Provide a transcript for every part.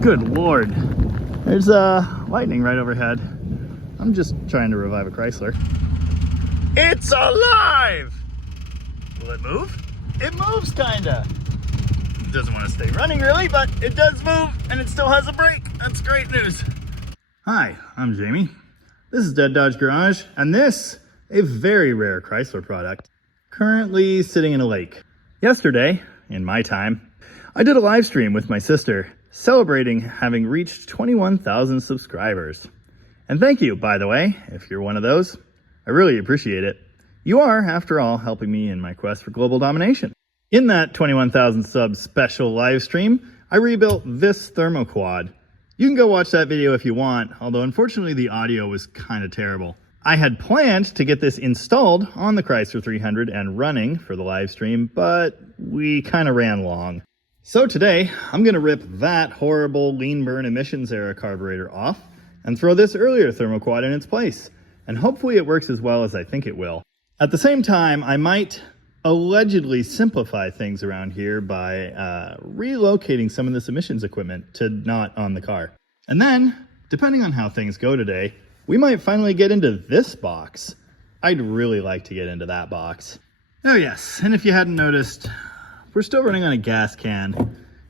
Good Lord. There's lightning right overhead. I'm just trying to revive a Chrysler. It's alive! Will it move? It moves kinda. It doesn't want to stay running really, but it does move and it still has a brake. That's great news. Hi, I'm Jamie. This is Dead Dodge Garage, and this, a very rare Chrysler product, currently sitting in a lake. Yesterday, in my time, I did a live stream with my sister celebrating having reached 21,000 subscribers. And thank you, by the way, if you're one of those. I really appreciate it. You are, after all, helping me in my quest for global domination. In that 21,000 sub special live stream, I rebuilt this Thermoquad. You can go watch that video if you want, although unfortunately the audio was kind of terrible. I had planned to get this installed on the Chrysler 300 and running for the live stream, but we kind of ran long. So today, I'm going to rip that horrible lean burn emissions era carburetor off and throw this earlier Thermoquad in its place. And hopefully it works as well as I think it will. At the same time, I might allegedly simplify things around here by relocating some of this emissions equipment to not on the car. And then, depending on how things go today, we might finally get into this box. I'd really like to get into that box. Oh yes, and if you hadn't noticed, we're still running on a gas can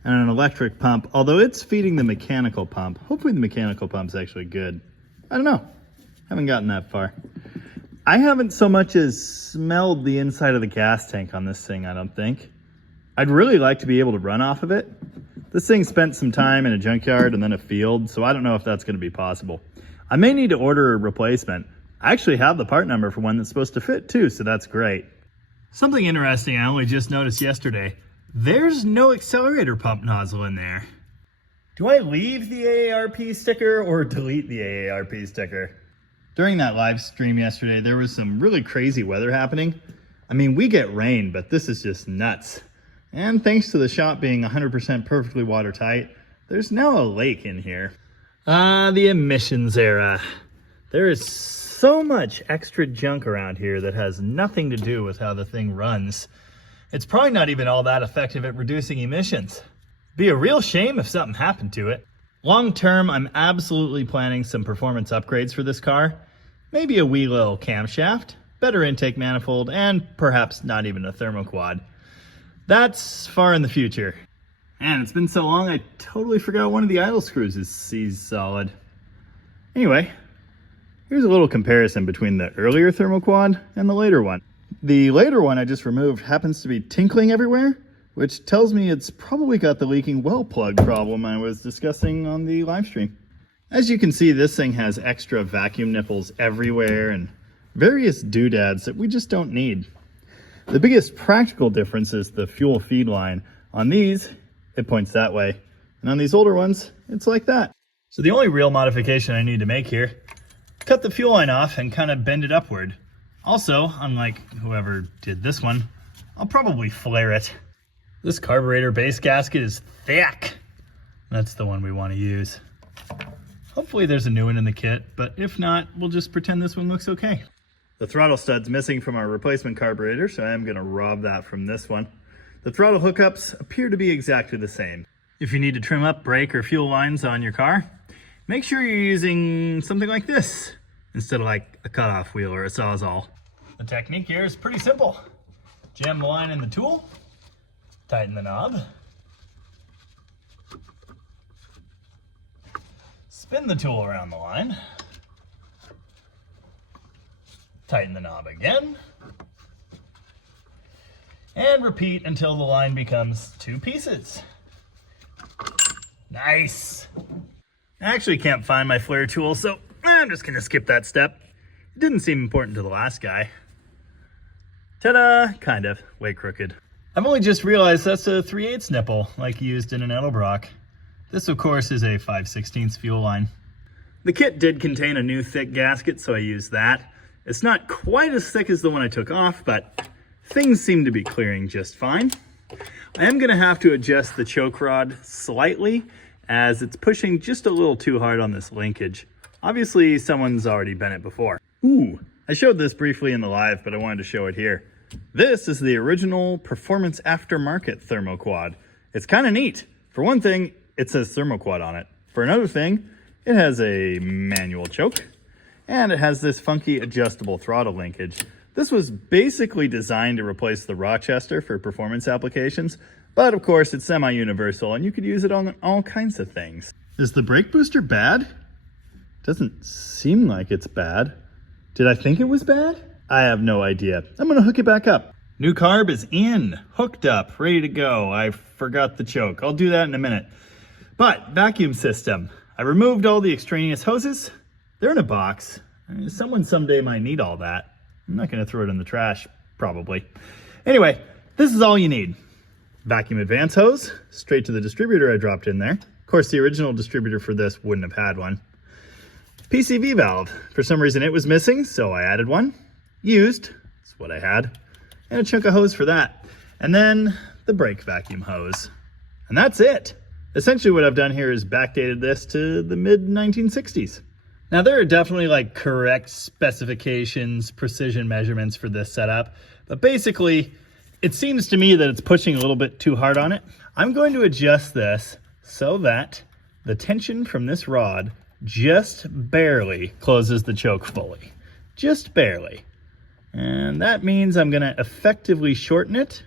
and an electric pump, although it's feeding the mechanical pump. Hopefully the mechanical pump's actually good. I don't know. Haven't gotten that far. I haven't so much as smelled the inside of the gas tank on this thing, I don't think. I'd really like to be able to run off of it. This thing spent some time in a junkyard and then a field, so I don't know if that's going to be possible. I may need to order a replacement. I actually have the part number for one that's supposed to fit too, so that's great. Something interesting I only just noticed yesterday. There's no accelerator pump nozzle in there. Do I leave the AARP sticker or delete the AARP sticker? During that live stream yesterday, there was some really crazy weather happening. I mean, we get rain, but this is just nuts. And thanks to the shop being 100% perfectly watertight, there's now a lake in here. The emissions era. There is so much extra junk around here that has nothing to do with how the thing runs. It's probably not even all that effective at reducing emissions. Be a real shame if something happened to it. Long term, I'm absolutely planning some performance upgrades for this car. Maybe a wee little camshaft, better intake manifold, and perhaps not even a Thermoquad. That's far in the future. And it's been so long, I totally forgot one of the idle screws is seized solid. Anyway, here's a little comparison between the earlier Thermoquad and the later one. The later one I just removed happens to be tinkling everywhere, which tells me it's probably got the leaking well plug problem I was discussing on the live stream. As you can see, this thing has extra vacuum nipples everywhere and various doodads that we just don't need. The biggest practical difference is the fuel feed line. On these, it points that way, and on these older ones, it's like that. So the only real modification I need to make here, cut the fuel line off and kind of bend it upward. Also, unlike whoever did this one, I'll probably flare it. This carburetor base gasket is thick. That's the one we want to use. Hopefully there's a new one in the kit, but if not, we'll just pretend this one looks okay. The throttle stud's missing from our replacement carburetor, so I am going to rob that from this one. The throttle hookups appear to be exactly the same. If you need to trim up brake or fuel lines on your car, make sure you're using something like this instead of like a cutoff wheel or a Sawzall. The technique here is pretty simple. Jam the line in the tool, tighten the knob, spin the tool around the line, tighten the knob again, and repeat until the line becomes two pieces. Nice. I actually can't find my flare tool, so I'm just gonna skip that step. It didn't seem important to the last guy. Ta-da! Kind of. Way crooked. I've only just realized that's a 3/8 nipple, like used in an Edelbrock. This, of course, is a 5/16 fuel line. The kit did contain a new thick gasket, so I used that. It's not quite as thick as the one I took off, but things seem to be clearing just fine. I am going to have to adjust the choke rod slightly, as it's pushing just a little too hard on this linkage. Obviously, someone's already bent it before. Ooh, I showed this briefly in the live, but I wanted to show it here. This is the original performance aftermarket Thermoquad. It's kind of neat. For one thing, It says Thermoquad on it. For another thing, it has a manual choke, and it has this funky adjustable throttle linkage. This was basically designed to replace the Rochester for performance applications, but of course it's semi-universal and you could use it on all kinds of things. Is the brake booster bad? Doesn't seem like it's bad. Did I think it was bad? I have no idea. I'm gonna hook it back up. New carb is in, hooked up, ready to go. I forgot the choke. I'll do that in a minute. But vacuum system. I removed all the extraneous hoses. They're in a box. I mean, someone someday might need all that. I'm not gonna throw it in the trash, probably. Anyway, this is all you need. Vacuum advance hose, straight to the distributor I dropped in there. Of course, the original distributor for this wouldn't have had one. PCV valve. For some reason it was missing, so I added one. Used, that's what I had. And a chunk of hose for that. And then the brake vacuum hose. And that's it. Essentially what I've done here is backdated this to the mid-1960s. Now there are definitely like correct specifications, precision measurements for this setup, but basically it seems to me that it's pushing a little bit too hard on it. I'm going to adjust this so that the tension from this rod just barely closes the choke fully. Just barely. And that means I'm gonna effectively shorten it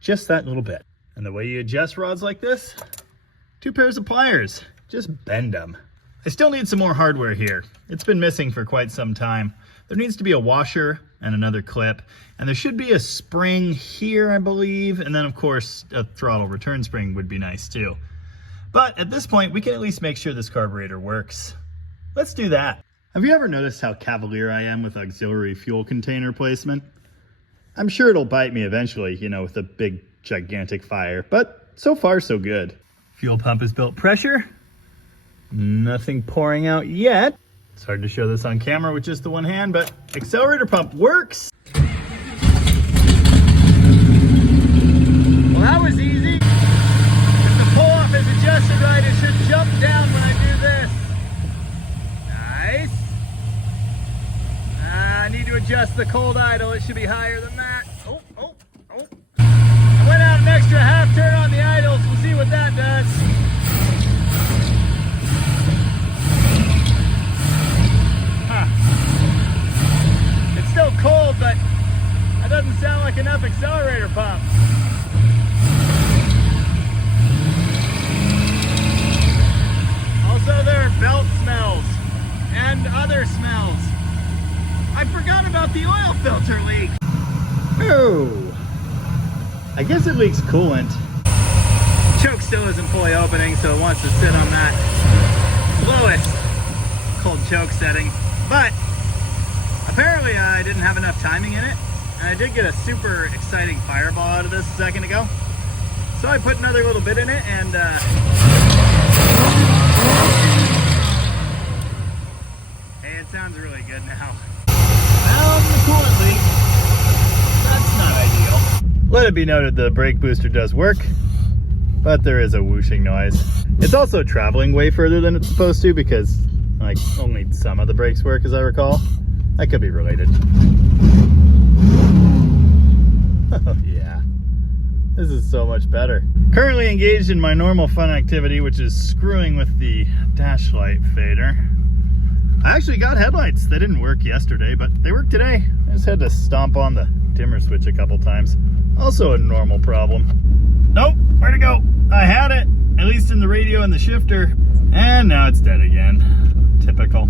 just that little bit. And the way you adjust rods like this, 2 pairs of pliers, just bend them. I still need some more hardware here. It's been missing for quite some time. There needs to be a washer and another clip, and there should be a spring here, I believe, and then of course a throttle return spring would be nice too. But at this point, we can at least make sure this carburetor works. Let's do that. Have you ever noticed how cavalier I am with auxiliary fuel container placement? I'm sure it'll bite me eventually, you know, with a big, gigantic fire, but so far so good. Fuel pump is built pressure. Nothing pouring out yet. It's hard to show this on camera with just the one hand, but accelerator pump works. Well, that was easy. If the pull-off is adjusted right, it should jump down when I do this. Nice. I need to adjust the cold idle. It should be higher than that. Oh. I went out an extra half turn on the idles. We'll see what that does. It's still cold, but that doesn't sound like enough accelerator pump. Also, there are belt smells and other smells. I forgot about the oil filter leak. Oh, I guess it leaks coolant. Choke still isn't fully opening, so it wants to sit on that lowest cold choke setting. But apparently I didn't have enough timing in it, and I did get a super exciting fireball out of this a second ago. So I put another little bit in it, and hey, it sounds really good now. Found the coolant leak. That's not ideal. Let it be noted the brake booster does work, but there is a whooshing noise. It's also traveling way further than it's supposed to because like only some of the brakes work, as I recall. That could be related. Oh yeah, this is so much better. Currently engaged in my normal fun activity, which is screwing with the dash light fader. I actually got headlights. They didn't work yesterday, but they work today. I just had to stomp on the dimmer switch a couple times. Also a normal problem. Nope, where'd it go? I had it, at least in the radio and the shifter, and now it's dead again. Typical.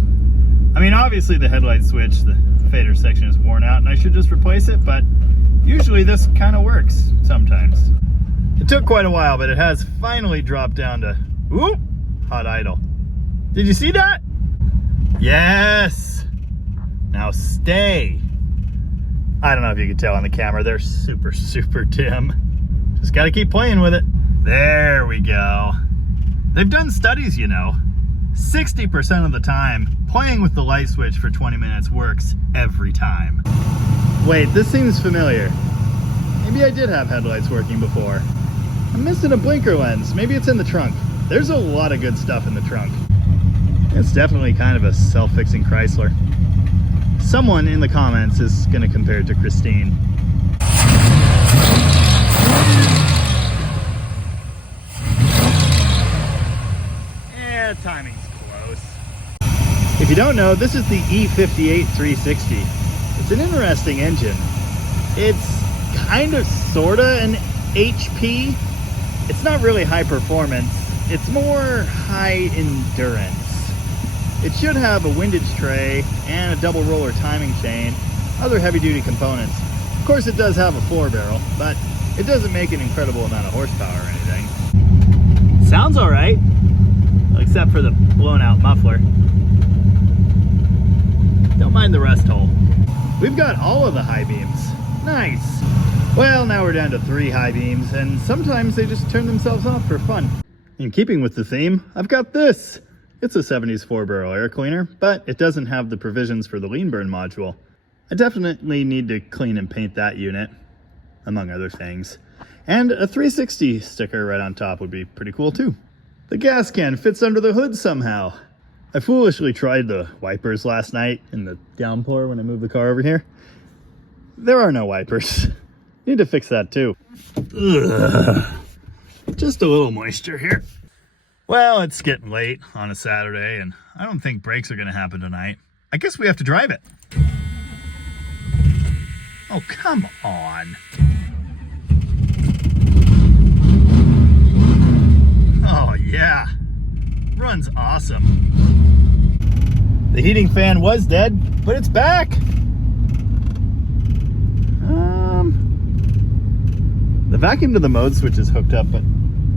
I mean, obviously the headlight switch, the fader section is worn out and I should just replace it, but usually this kind of works sometimes. It took quite a while, but it has finally dropped down to, whoop, hot idle. Did you see that? Yes. Now stay. I don't know if you can tell on the camera, they're super, super dim. Just gotta keep playing with it. There we go. They've done studies, you know. 60% of the time, playing with the light switch for 20 minutes works every time. Wait, this seems familiar. Maybe I did have headlights working before. I'm missing a blinker lens. Maybe it's in the trunk. There's a lot of good stuff in the trunk. It's definitely kind of a self-fixing Chrysler. Someone in the comments is going to compare it to Christine. Yeah, timing's close. If you don't know, this is the E58 360. It's an interesting engine. It's kind of sorta an HP. It's not really high performance. It's more high endurance. It should have a windage tray and a double roller timing chain, other heavy duty components. Of course it does have a 4-barrel, but it doesn't make an incredible amount of horsepower or anything. Sounds all right, except for the blown out muffler. Don't mind the rust hole. We've got all of the high beams. Nice. Well, now we're down to 3 high beams, and sometimes they just turn themselves off for fun. In keeping with the theme, I've got this. It's a 70s 4-barrel air cleaner, but it doesn't have the provisions for the lean burn module. I definitely need to clean and paint that unit, among other things. And a 360 sticker right on top would be pretty cool too. The gas can fits under the hood somehow. I foolishly tried the wipers last night in the downpour when I moved the car over here. There are no wipers. Need to fix that too. Ugh. Just a little moisture here. Well, it's getting late on a Saturday, and I don't think brakes are going to happen tonight. I guess we have to drive it. Oh, come on. Oh, yeah. Runs awesome. The heating fan was dead, but it's back. The vacuum to the mode switch is hooked up, but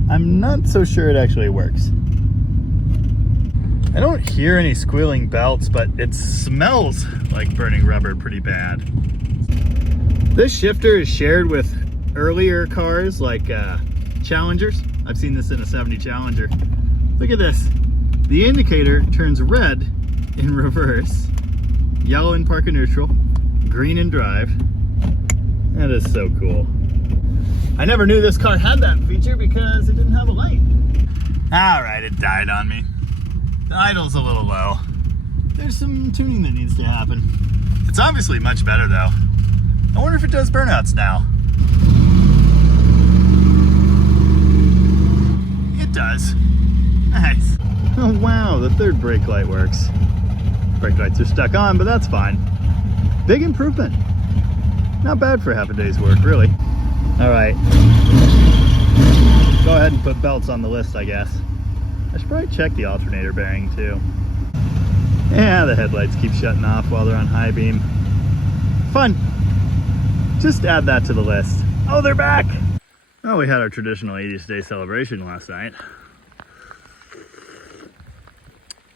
I'm not so sure it actually works. I don't hear any squealing belts, but it smells like burning rubber pretty bad. This shifter is shared with earlier cars like Challengers. I've seen this in a 70 Challenger. Look at this. The indicator turns red in reverse, yellow in park and neutral, green in drive. That is so cool. I never knew this car had that feature because it didn't have a light. All right, it died on me. The idle's a little low. There's some tuning that needs to happen. It's obviously much better though. I wonder if it does burnouts now. It does. Nice. Oh wow, the third brake light works. Brake lights are stuck on, but that's fine. Big improvement. Not bad for half a day's work, really. All right. Go ahead and put belts on the list, I guess. I should probably check the alternator bearing too. Yeah, the headlights keep shutting off while they're on high beam. Fun. Just add that to the list. Oh, they're back. Well, we had our traditional 80th day celebration last night.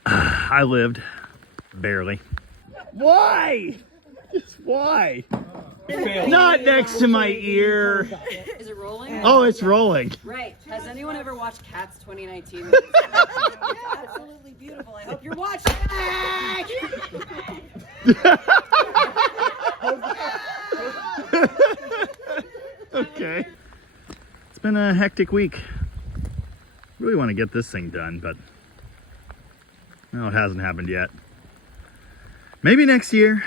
I lived. Barely. Why? Just why? Not next to my ear. Is it rolling? Oh, it's rolling. Right. Has anyone ever watched Cats 2019? Absolutely beautiful. I hope you're watching. Okay. It's been a hectic week. Really want to get this thing done, but no, it hasn't happened yet. Maybe next year.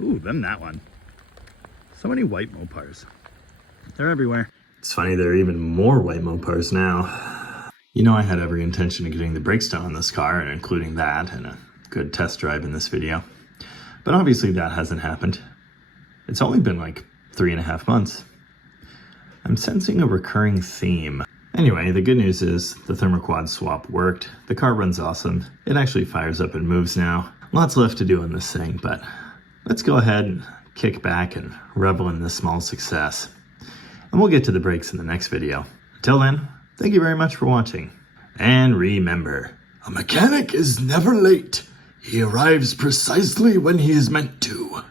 Ooh, that one. So many white Mopars. They're everywhere. It's funny, there are even more white Mopars now. You know, I had every intention of getting the brakes done on this car and including that and a good test drive in this video. But obviously that hasn't happened. It's only been like 3.5 months. I'm sensing a recurring theme. Anyway, the good news is the Thermoquad swap worked. The car runs awesome. It actually fires up and moves now. Lots left to do on this thing, but let's go ahead and kick back and revel in this small success. And we'll get to the brakes in the next video. Until then, thank you very much for watching. And remember, a mechanic is never late. He arrives precisely when he is meant to.